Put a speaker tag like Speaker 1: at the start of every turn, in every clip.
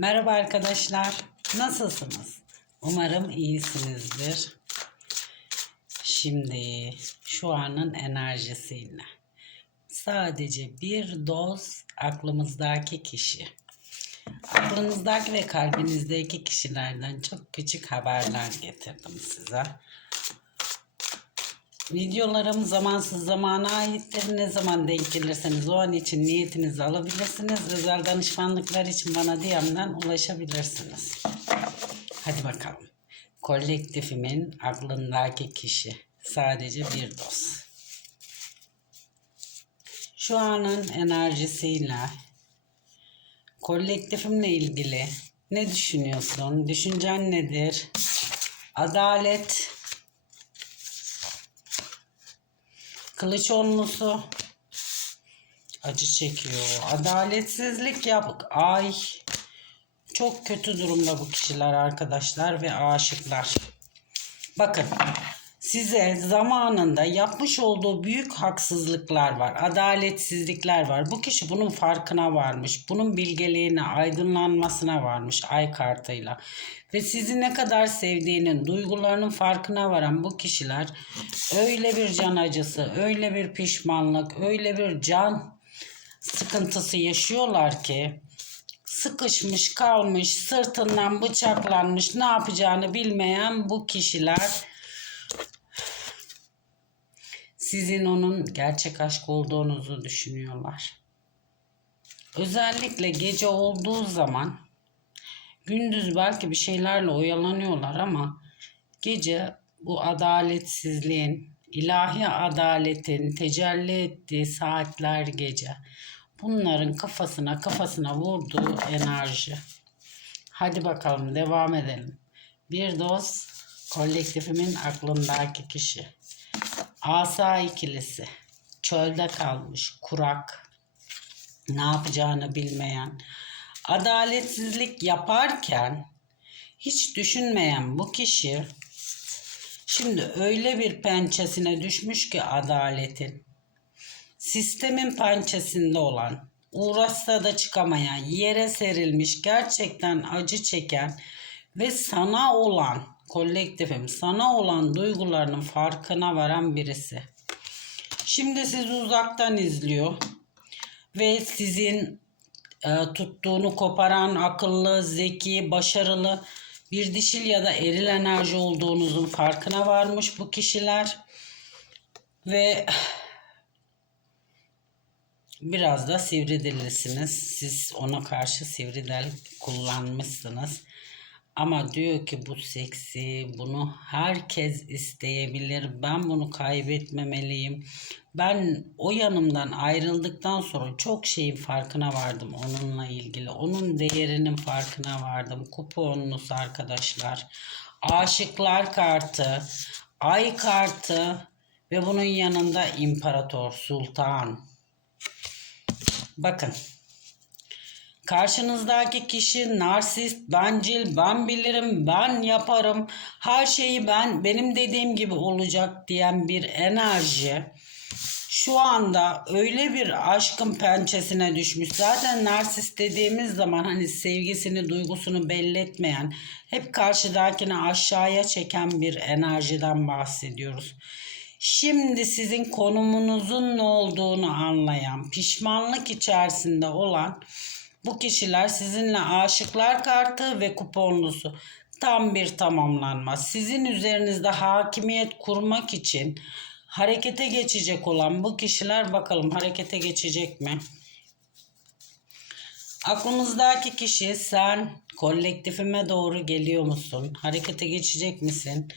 Speaker 1: Merhaba arkadaşlar. Nasılsınız? Umarım iyisinizdir. Şimdi şu anın enerjisiyle sadece bir doz aklımızdaki kişi. Aklınızdaki ve kalbinizdeki kişilerden çok küçük haberler getirdim size. Videolarım zamansız zamana aittir. Ne zaman denk gelirseniz o an için niyetinizi alabilirsiniz. Özel danışmanlıklar için bana DM'den ulaşabilirsiniz. Hadi bakalım. Kolektifimin aklındaki kişi. Sadece bir doz. Şu anın enerjisiyle kolektifimle ilgili ne düşünüyorsun? Düşüncen nedir? Adalet, Kılıç onlusu acı çekiyor. Adaletsizlik yap. Ay çok kötü durumda bu kişiler arkadaşlar ve aşıklar. Bakın size zamanında yapmış olduğu büyük haksızlıklar var, adaletsizlikler var. Bu kişi bunun farkına varmış, bunun bilgeliğine, aydınlanmasına varmış ay kartıyla. Ve sizi ne kadar sevdiğinin, duygularının farkına varan bu kişiler öyle bir can acısı, öyle bir pişmanlık, öyle bir can sıkıntısı yaşıyorlar ki sıkışmış kalmış, sırtından bıçaklanmış, ne yapacağını bilmeyen bu kişiler sizin onun gerçek aşk olduğunuzu düşünüyorlar. Özellikle gece olduğu zaman gündüz belki bir şeylerle oyalanıyorlar ama gece bu adaletsizliğin, ilahi adaletin tecelli ettiği saatler gece. Bunların kafasına kafasına vurduğu enerji. Hadi bakalım devam edelim. Bir doz kolektifimin aklındaki kişi. Asa ikilisi. Çölde kalmış, kurak. Ne yapacağını bilmeyen. Adaletsizlik yaparken hiç düşünmeyen bu kişi şimdi öyle bir pençesine düşmüş ki adaletin. Sistemin pençesinde olan, uğraşsa da çıkamayan, yere serilmiş, gerçekten acı çeken ve sana olan kolektifim sana olan duygularının farkına varan birisi. Şimdi sizi uzaktan izliyor ve sizin e, tuttuğunu koparan akıllı, zeki, başarılı bir dişil ya da eril enerji olduğunuzun farkına varmış bu kişiler ve biraz da sivri dillisiniz. Siz ona karşı sivri dil kullanmışsınız. Ama diyor ki bu seksi, bunu herkes isteyebilir. Ben bunu kaybetmemeliyim. Ben o yanımdan ayrıldıktan sonra çok şeyin farkına vardım onunla ilgili. Onun değerinin farkına vardım. Kuponunuz arkadaşlar. Aşıklar kartı, ay kartı ve bunun yanında imparator, sultan. Bakın Karşınızdaki kişi narsist, bencil, ben bilirim, ben yaparım, her şeyi ben, benim dediğim gibi olacak diyen bir enerji şu anda öyle bir aşkın pençesine düşmüş. Zaten narsist dediğimiz zaman hani sevgisini, duygusunu belli etmeyen, hep karşıdakini aşağıya çeken bir enerjiden bahsediyoruz. Şimdi sizin konumunuzun ne olduğunu anlayan, pişmanlık içerisinde olan bu kişiler sizinle aşıklar kartı ve kuponlusu tam bir tamamlanma. Sizin üzerinizde hakimiyet kurmak için harekete geçecek olan bu kişiler bakalım harekete geçecek mi? Aklımızdaki kişi sen kolektifime doğru geliyor musun? Harekete geçecek misin?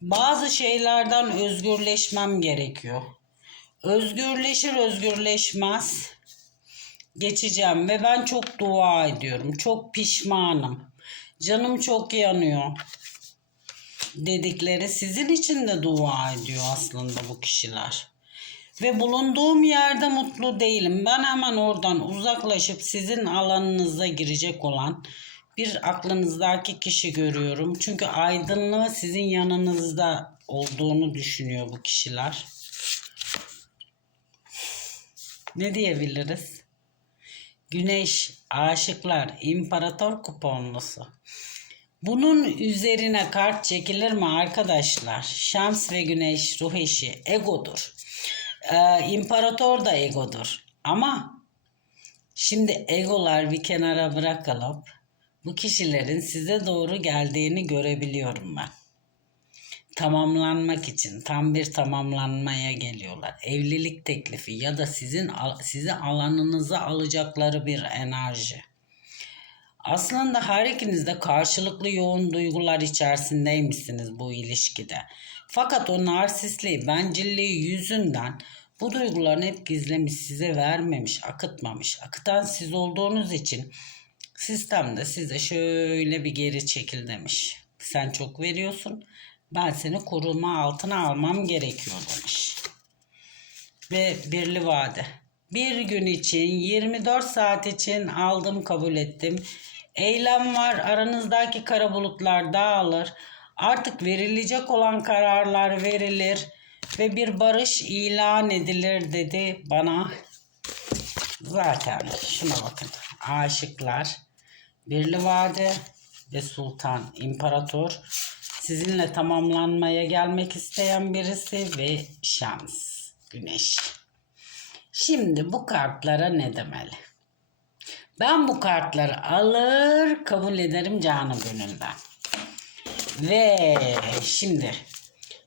Speaker 1: Bazı şeylerden özgürleşmem gerekiyor. Özgürleşir özgürleşmez geçeceğim ve ben çok dua ediyorum. Çok pişmanım. Canım çok yanıyor. Dedikleri sizin için de dua ediyor aslında bu kişiler. Ve bulunduğum yerde mutlu değilim. Ben hemen oradan uzaklaşıp sizin alanınıza girecek olan bir aklınızdaki kişi görüyorum. Çünkü aydınlığı sizin yanınızda olduğunu düşünüyor bu kişiler. Ne diyebiliriz? Güneş, aşıklar, imparator kuponlusu. Bunun üzerine kart çekilir mi arkadaşlar? Şams ve güneş ruh eşi egodur. Ee, imparator da egodur. Ama şimdi egolar bir kenara bırakalım. Bu kişilerin size doğru geldiğini görebiliyorum ben tamamlanmak için tam bir tamamlanmaya geliyorlar. Evlilik teklifi ya da sizin sizi alanınıza alacakları bir enerji. Aslında her ikiniz de karşılıklı yoğun duygular içerisindeymişsiniz bu ilişkide. Fakat o narsistliği, bencilliği yüzünden bu duygularını hep gizlemiş, size vermemiş, akıtmamış. Akıtan siz olduğunuz için sistemde size şöyle bir geri çekil demiş. Sen çok veriyorsun ben seni koruma altına almam gerekiyor demiş. Ve birli vade. Bir gün için 24 saat için aldım kabul ettim. Eylem var aranızdaki kara bulutlar dağılır. Artık verilecek olan kararlar verilir ve bir barış ilan edilir dedi bana. Zaten şuna bakın. Aşıklar, Birli Vade ve Sultan İmparator sizinle tamamlanmaya gelmek isteyen birisi ve şans, güneş. Şimdi bu kartlara ne demeli? Ben bu kartları alır kabul ederim canı gönülden. Ve şimdi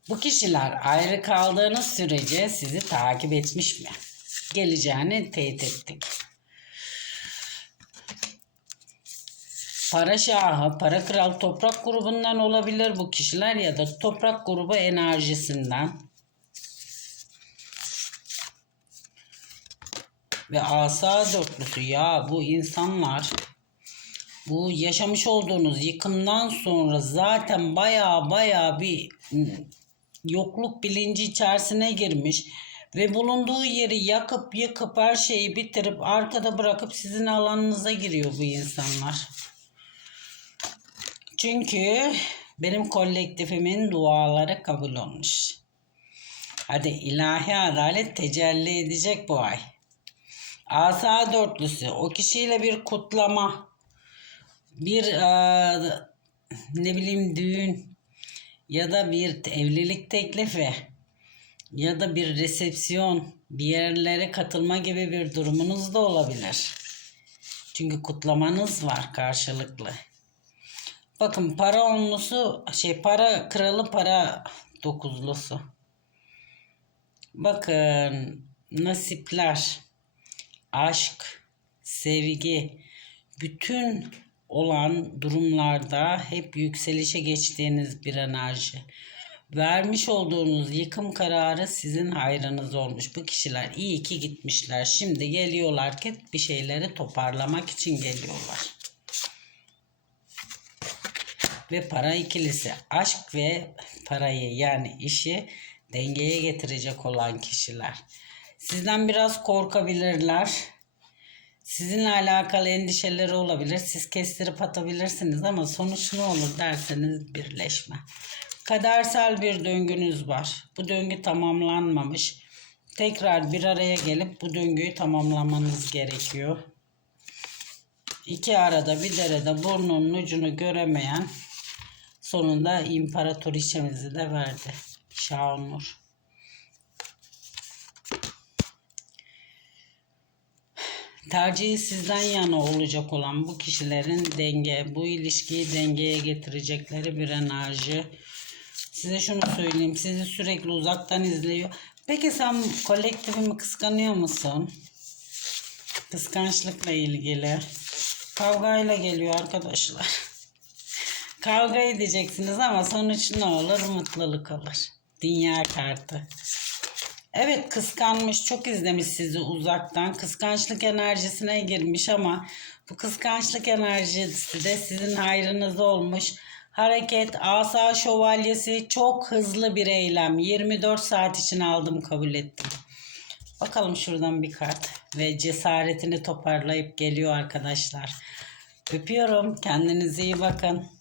Speaker 1: bu kişiler ayrı kaldığınız sürece sizi takip etmiş mi? Geleceğini teyit ettik. Para şahı, para kral toprak grubundan olabilir bu kişiler ya da toprak grubu enerjisinden. Ve asa dörtlüsü ya bu insanlar bu yaşamış olduğunuz yıkımdan sonra zaten baya baya bir yokluk bilinci içerisine girmiş ve bulunduğu yeri yakıp yıkıp her şeyi bitirip arkada bırakıp sizin alanınıza giriyor bu insanlar. Çünkü benim kolektifimin duaları kabul olmuş. Hadi ilahi adalet tecelli edecek bu ay. Asa dörtlüsü o kişiyle bir kutlama, bir e, ne bileyim düğün ya da bir evlilik teklifi ya da bir resepsiyon bir yerlere katılma gibi bir durumunuz da olabilir. Çünkü kutlamanız var karşılıklı. Bakın para onlusu şey para kralı para dokuzlusu. Bakın nasipler, aşk, sevgi bütün olan durumlarda hep yükselişe geçtiğiniz bir enerji. Vermiş olduğunuz yıkım kararı sizin hayrınız olmuş. Bu kişiler iyi ki gitmişler. Şimdi geliyorlar ki bir şeyleri toparlamak için geliyorlar ve para ikilisi aşk ve parayı yani işi dengeye getirecek olan kişiler. Sizden biraz korkabilirler. Sizinle alakalı endişeleri olabilir. Siz kestirip atabilirsiniz ama sonuç ne olur derseniz birleşme. Kadersel bir döngünüz var. Bu döngü tamamlanmamış. Tekrar bir araya gelip bu döngüyü tamamlamanız gerekiyor. İki arada bir derede burnunun ucunu göremeyen Sonunda imparatoriçemizi de verdi. Şahnur. Tercihi sizden yana olacak olan bu kişilerin denge, bu ilişkiyi dengeye getirecekleri bir enerji. Size şunu söyleyeyim. Sizi sürekli uzaktan izliyor. Peki sen kolektifimi kıskanıyor musun? Kıskançlıkla ilgili. Kavgayla geliyor arkadaşlar. Kavga edeceksiniz ama sonuç ne olur? Mutluluk olur. Dünya kartı. Evet kıskanmış, çok izlemiş sizi uzaktan. Kıskançlık enerjisine girmiş ama bu kıskançlık enerjisi de sizin hayrınız olmuş. Hareket, asa şövalyesi çok hızlı bir eylem. 24 saat için aldım kabul ettim. Bakalım şuradan bir kart. Ve cesaretini toparlayıp geliyor arkadaşlar. Öpüyorum. Kendinize iyi bakın.